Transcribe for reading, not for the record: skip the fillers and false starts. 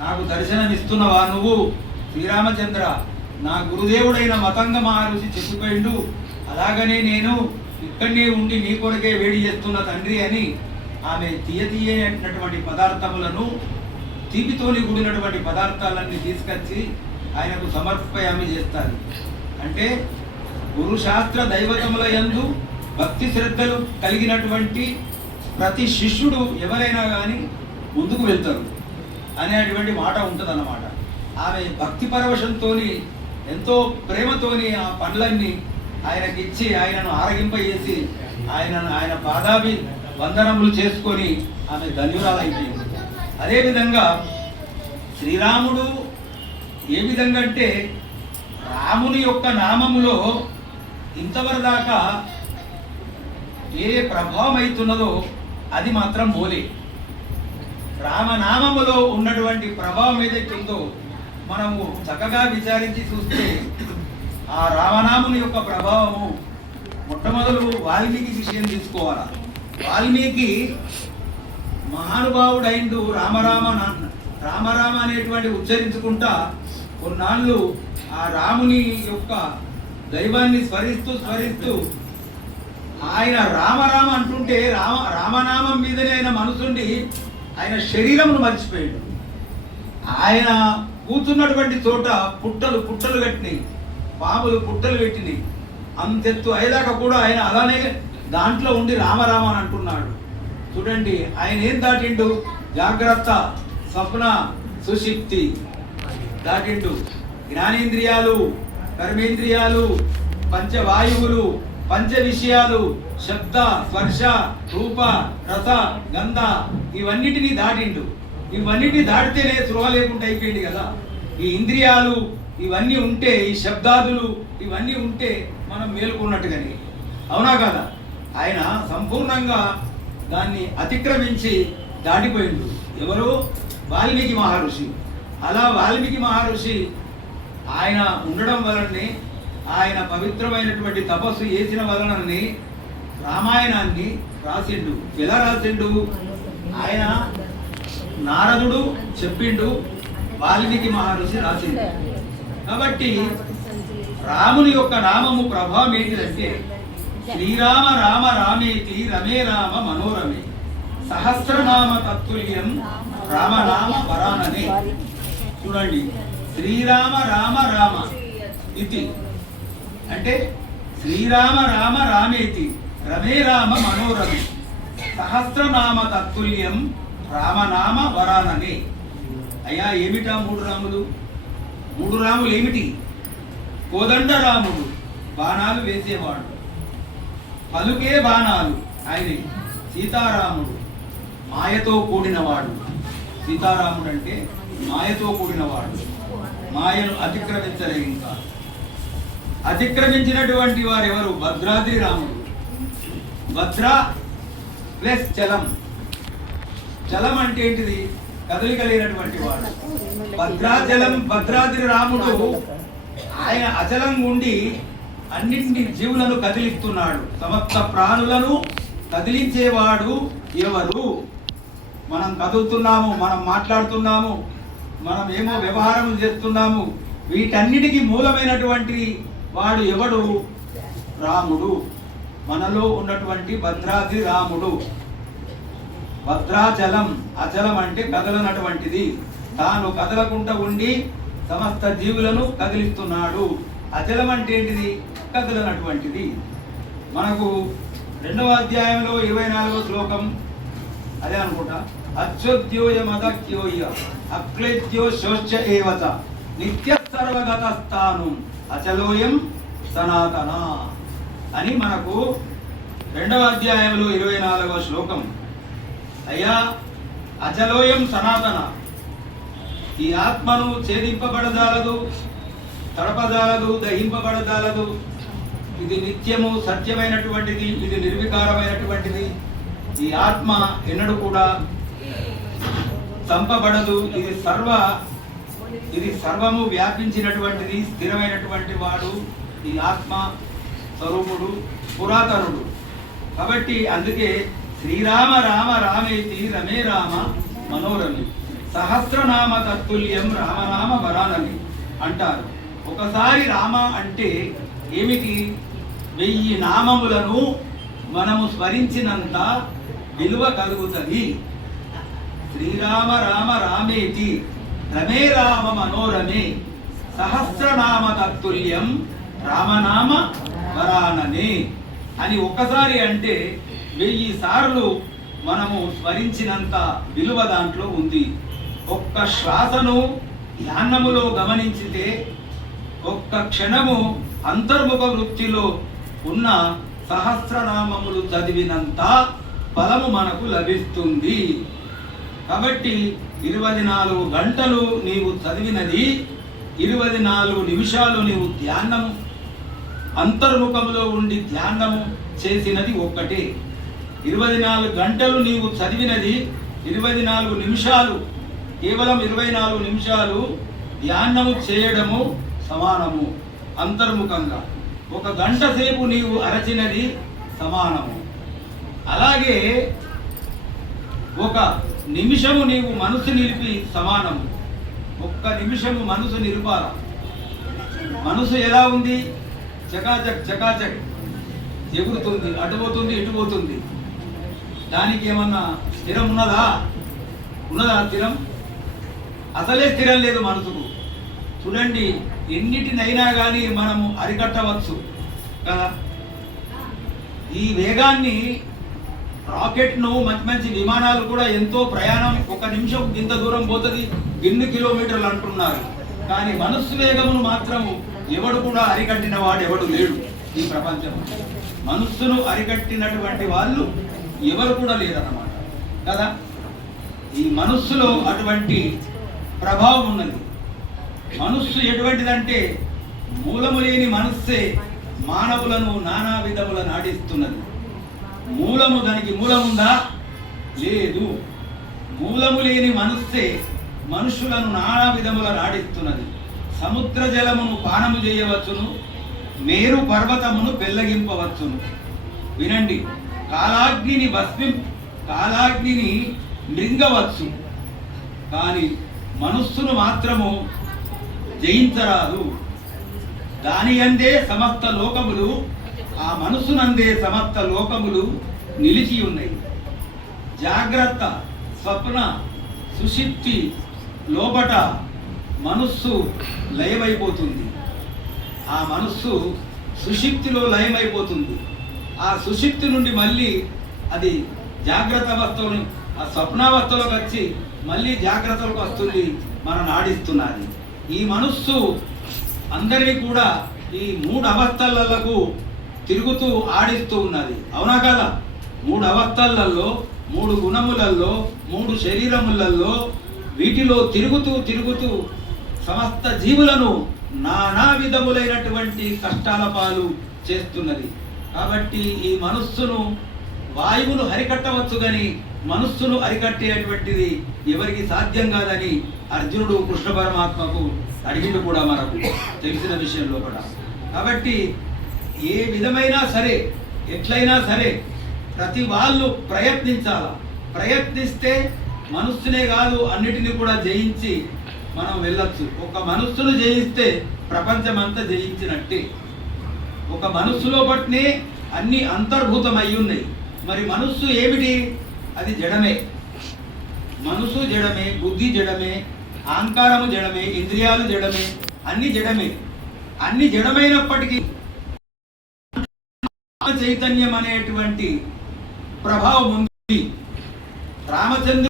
నాకు దర్శనమిస్తున్నవా నువ్వు శ్రీరామచంద్ర? నా గురుదేవుడైన మతంగ మహర్షి చెప్పిపోయిండు, అలాగనే నేను ఇక్కడనే ఉండి నీ కొరకే వేడి చేస్తున్న తండ్రి అని ఆమె తీయనటువంటి పదార్థములను, తీపితోని కూడినటువంటి పదార్థాలన్నీ తీసుకొచ్చి ఆయనకు సమర్పయామి చేస్తారు. అంటే గురుశాస్త్ర దైవతముల యందు భక్తి శ్రద్ధలు కలిగినటువంటి ప్రతి శిష్యుడు ఎవరైనా కానీ ముందుకు వెళ్తారు అనేటువంటి మాట ఉంటుందన్నమాట. ఆమె భక్తి పరవశంతో ఎంతో ప్రేమతోని ఆ పండ్లన్నీ ఆయనకి ఇచ్చి ఆయనను ఆరగింపజేసి ఆయన పాదాభి వందనములు చేసుకొని ఆమె ధన్యురాలైపోయింది. అదేవిధంగా శ్రీరాముడు ఏ విధంగా అంటే రాముని యొక్క నామములో ఇంతవరదాకా ఏ ప్రభావం అవుతున్నదో అది మాత్రం మోలే. రామనామములో ఉన్నటువంటి ప్రభావం ఏదైతే ఉందో మనము చక్కగా విచారించి చూస్తే ఆ రామనాముని యొక్క ప్రభావము మొట్టమొదలు వాల్మీకి విషయం తీసుకోవాలా. వాల్మీకి మహానుభావుడైండు. రామరామ అనేటువంటి ఉచ్చరించుకుంటా కొన్నాళ్ళు ఆ రాముని యొక్క దైవాన్ని స్మరిస్తూ ఆయన రామరామ అంటుంటే రామనామం మీదనే ఆయన మనసుండి ఆయన శరీరమును మర్చిపోయాడు. ఆయన కూర్చున్నటువంటి చోట పుట్టలు కట్టినాయి, పాములు పుట్టలు పెట్టినాయి. అంతెత్తు అయ్యేదాకా కూడా ఆయన అలానే దాంట్లో ఉండి రామరామ అని అంటున్నాడు. చూడండి ఆయన ఏం దాటిండు? జాగ్రత్త, స్వప్న, సుషిప్తి దాటిండు. జ్ఞానేంద్రియాలు, కర్మేంద్రియాలు, పంచవాయువులు, పంచ విషయాలు, శబ్ద, స్పర్శ, రూప, రస, గంధ ఇవన్నిటినీ దాటిండు. ఇవన్నిటిని దాటితేనే స్పృహ లేకుండా అయిపోయింది కదా. ఈ ఇంద్రియాలు ఇవన్నీ ఉంటే, ఈ శబ్దాదులు ఇవన్నీ ఉంటే మనం మేలుకున్నట్టుగానే, అవునా కదా? ఆయన సంపూర్ణంగా దాన్ని అతిక్రమించి దాటిపోయిండు. ఎవరు? వాల్మీకి మహర్షి. అలా వాల్మీకి మహర్షి ఆయన ఉండడం వలనే, ఆయన పవిత్రమైనటువంటి తపస్సు చేసిన వలనని రామాయణాన్ని రాసిండు. ఎలా రాసిండు? ఆయన నారదుడు చెప్పిండు, వాల్మీకి మహర్షి రాసిండు. కాబట్టి రాముని యొక్క నామము ప్రభావం ఏంటిదంటే శ్రీరామ రామ రామేతి రమే రామ మనోరమే సహస్రనామ తత్తుల్యం రామనామ వరాననే. చూడండి, శ్రీరామ రామ రామ ఇది అంటే శ్రీరామ రామ రామేతి రమే రామ మనోరమే సహస్రనామ తత్తుల్యం రామనామ వరాననే. అయ్యా ఏమిటా మూడు రాములు? మూడు రాములు ఏమిటి? కోదండ రాముడు బాణాలు వేసేవాడు, పలుకే బాణాలు ఆయనే. సీతారాముడు మాయతో కూడినవాడు. సీతారాముడు అంటే మాయతో కూడినవాడు, మాయను అతిక్రమించలేదు. ఇంకా అతిక్రమించినటువంటి వారు ఎవరు? భద్రాద్రి రాముడు. భద్ర ప్లస్ చలం. చలం అంటే ఏంటిది? కదలిక లేనటువంటి వాడు. భద్రాద్రి రాముడు ఆయన అచలం ఉండి అన్నింటి జీవులను కదిలిస్తున్నాడు. సమస్త ప్రాణులను కదిలించేవాడు ఎవరు? మనం కదులుతున్నాము, మనం మాట్లాడుతున్నాము, మనం ఏమో వ్యవహారం చేస్తున్నాము, వీటన్నిటికీ మూలమైనటువంటి వాడు ఎవడు? రాముడు. మనలో ఉన్నటువంటి భద్రాద్రి రాముడు. భద్రాచలం, అచలం అంటే కదలనటువంటిది. తాను కదలకుండా ఉండి సమస్త జీవులను కదిలిస్తున్నాడు. అచలం అంటే ఏంటిది? కదలనటువంటిది. మనకు 2వ అధ్యాయంలో 24వ శ్లోకం అదే అనుకుంటా. అచ్యోద్యోయ మదక్యోయ అక్లేద్యో శోష్య ఏవచ నిత్య సర్వగతస్థాను అచలోయం సనాతన అని మనకు 2వ అధ్యాయంలో 24వ శ్లోకం. అయ్యా అచలోయం సనాతన, ఈ ఆత్మను ఛేదింపబడజాలదు, తడపజాలదు, దహింపబడజాలదు. ఇది నిత్యము సత్యమైనటువంటిది, ఇది నిర్వికారమైనటువంటిది. ఈ ఆత్మ ఎన్నడూ కూడా చంపబడదు. ఇది సర్వము వ్యాపించినటువంటిది, స్థిరమైనటువంటి వాడు ఈ ఆత్మ స్వరూపుడు, పురాతనుడు. కాబట్టి అందుకే శ్రీరామ రామ రామేతి రమే రామ మనోరమే సహస్రనామ తత్తుల్యం రామనామ వరానని అంటారు. ఒకసారి రామ అంటే ఏమిటి? 1000 నామములను మనము స్మరించినంత విలువ కలుగుతుంది. శ్రీరామ రామ రామేతి రమే రామ మనోరమే సహస్రనామ తత్తుల్యం రామనామ వరాననే అని ఒక్కసారి అంటే 1000 సార్లు మనము స్మరించినంత విలువ దాంట్లో ఉంది. ఒక్క శ్వాసను ధ్యానములో గమనించితే, ఒక్క క్షణము అంతర్ముఖ వృత్తిలో ఉన్న సహస్రనామములు చదివినంత ఫలము మనకు లభిస్తుంది. కాబట్టి 24 గంటలు నీవు చదివినది, 24 నిమిషాలు నీవు ధ్యానము అంతర్ముఖంలో ఉండి ధ్యానము చేసినది ఒక్కటే. 24 గంటలు నీవు చదివినది 24 నిమిషాలు, కేవలం 24 నిమిషాలు ధ్యానము చేయడము సమానము అంతర్ముఖంగా. 1 గంట సేపు నీవు అరచినది సమానము. అలాగే 1 నిమిషము నీవు మనసు నిలిపి సమానము. 1 నిమిషము మనసు నిలుపాల. మనసు ఎలా ఉంది? చకాచక్ చకాచక్ ఎగురుతుంది, అటు పోతుంది ఇటు పోతుంది. దానికి ఏమన్నా స్థిరం ఉన్నదా? స్థిరం? అసలే స్థిరం లేదు మనసుకు. చూడండి, ఎన్నిటినైనా కానీ మనము అరికట్టవచ్చు కదా. ఈ వేగాన్ని, రాకెట్ను, మంచి మంచి విమానాలు కూడా ఎంతో ప్రయాణం, 1 నిమిషం ఇంత దూరం పోతుంది, ఎన్ని కిలోమీటర్లు అంటున్నారు. కానీ మనస్సు వేగమును మాత్రము ఎవడు కూడా అరికట్టిన వాడు ఎవడు లేడు ఈ ప్రపంచంలో. మనస్సును అరికట్టినటువంటి వాళ్ళు ఎవరు కూడా లేరన్నమాట కదా. ఈ మనస్సులో అటువంటి ప్రభావం ఉన్నది. మనస్సు ఎటువంటిదంటే, మూలము లేని మనస్సే మానవులను నానా విధముల నాడిస్తున్నది. మూలము, దానికి మూలముందా? లేదు. మూలము లేని మనస్సే మనుషులను నానా విధముల నాడిస్తున్నది. సముద్ర జలమును పానము చేయవచ్చును, మేరు పర్వతమును పెళ్లగింపవచ్చును. వినండి, కాలాగ్నిని మృంగవచ్చు, కానీ మనస్సును మాత్రము జయించరాదు. దాని అందే సమస్త లోకములు, ఆ మనస్సునందే సమస్త లోకములు నిలిచి ఉన్నాయి. జాగ్రత్త, స్వప్న, సుషుప్తి లోపట మనస్సు లయమైపోతుంది. ఆ మనస్సు సుషుప్తిలో లయమైపోతుంది. ఆ సుషుప్తి నుండి మళ్ళీ అది జాగ్రత్త అవస్థను, ఆ స్వప్నావస్థలోకి వచ్చి మళ్ళీ జాగ్రత్తలకు వస్తుంది, మనం నాడిస్తున్నది. ఈ మనస్సు అందరినీ కూడా ఈ 3 అవస్థలకు తిరుగుతూ ఆడిస్తూ ఉన్నది. అవునా కదా? 3 అవస్థలలో, 3 గుణములలో, 3 శరీరములలో, వీటిలో తిరుగుతూ సమస్త జీవులను నానా విధములైనటువంటి కష్టాల పాలు చేస్తున్నది. కాబట్టి ఈ మనస్సును, వాయువును అరికట్టవచ్చు కానీ మనస్సును అరికట్టేటువంటిది ఎవరికి సాధ్యం కాదని అర్జునుడు కృష్ణ పరమాత్మకు అడిగిండు కూడా, మనకు తెలిసిన విషయంలో కూడా. కాబట్టి ఏ విధమైనా సరే, ఎట్లయినా సరే ప్రతి వాళ్ళు ప్రయత్నించాల. ప్రయత్నిస్తే మనస్సునే కాదు అన్నిటిని కూడా జయించి మనం వెళ్ళొచ్చు. ఒక మనస్సును జయిస్తే ప్రపంచమంతా జయించినట్టే. ఒక మనస్సులో బట్టినే అన్ని అంతర్భూతమై ఉన్నాయి. మరి మనస్సు ఏమిటి? అది జడమే. మనసు జడమే, బుద్ధి జడమే, అహంకారము జడమే, ఇంద్రియాలు జడమే, అన్ని జడమే. అన్ని జడమైనప్పటికీ చైతన్యం అనేటువంటి ప్రభావం ఉంది. రామచంద్ర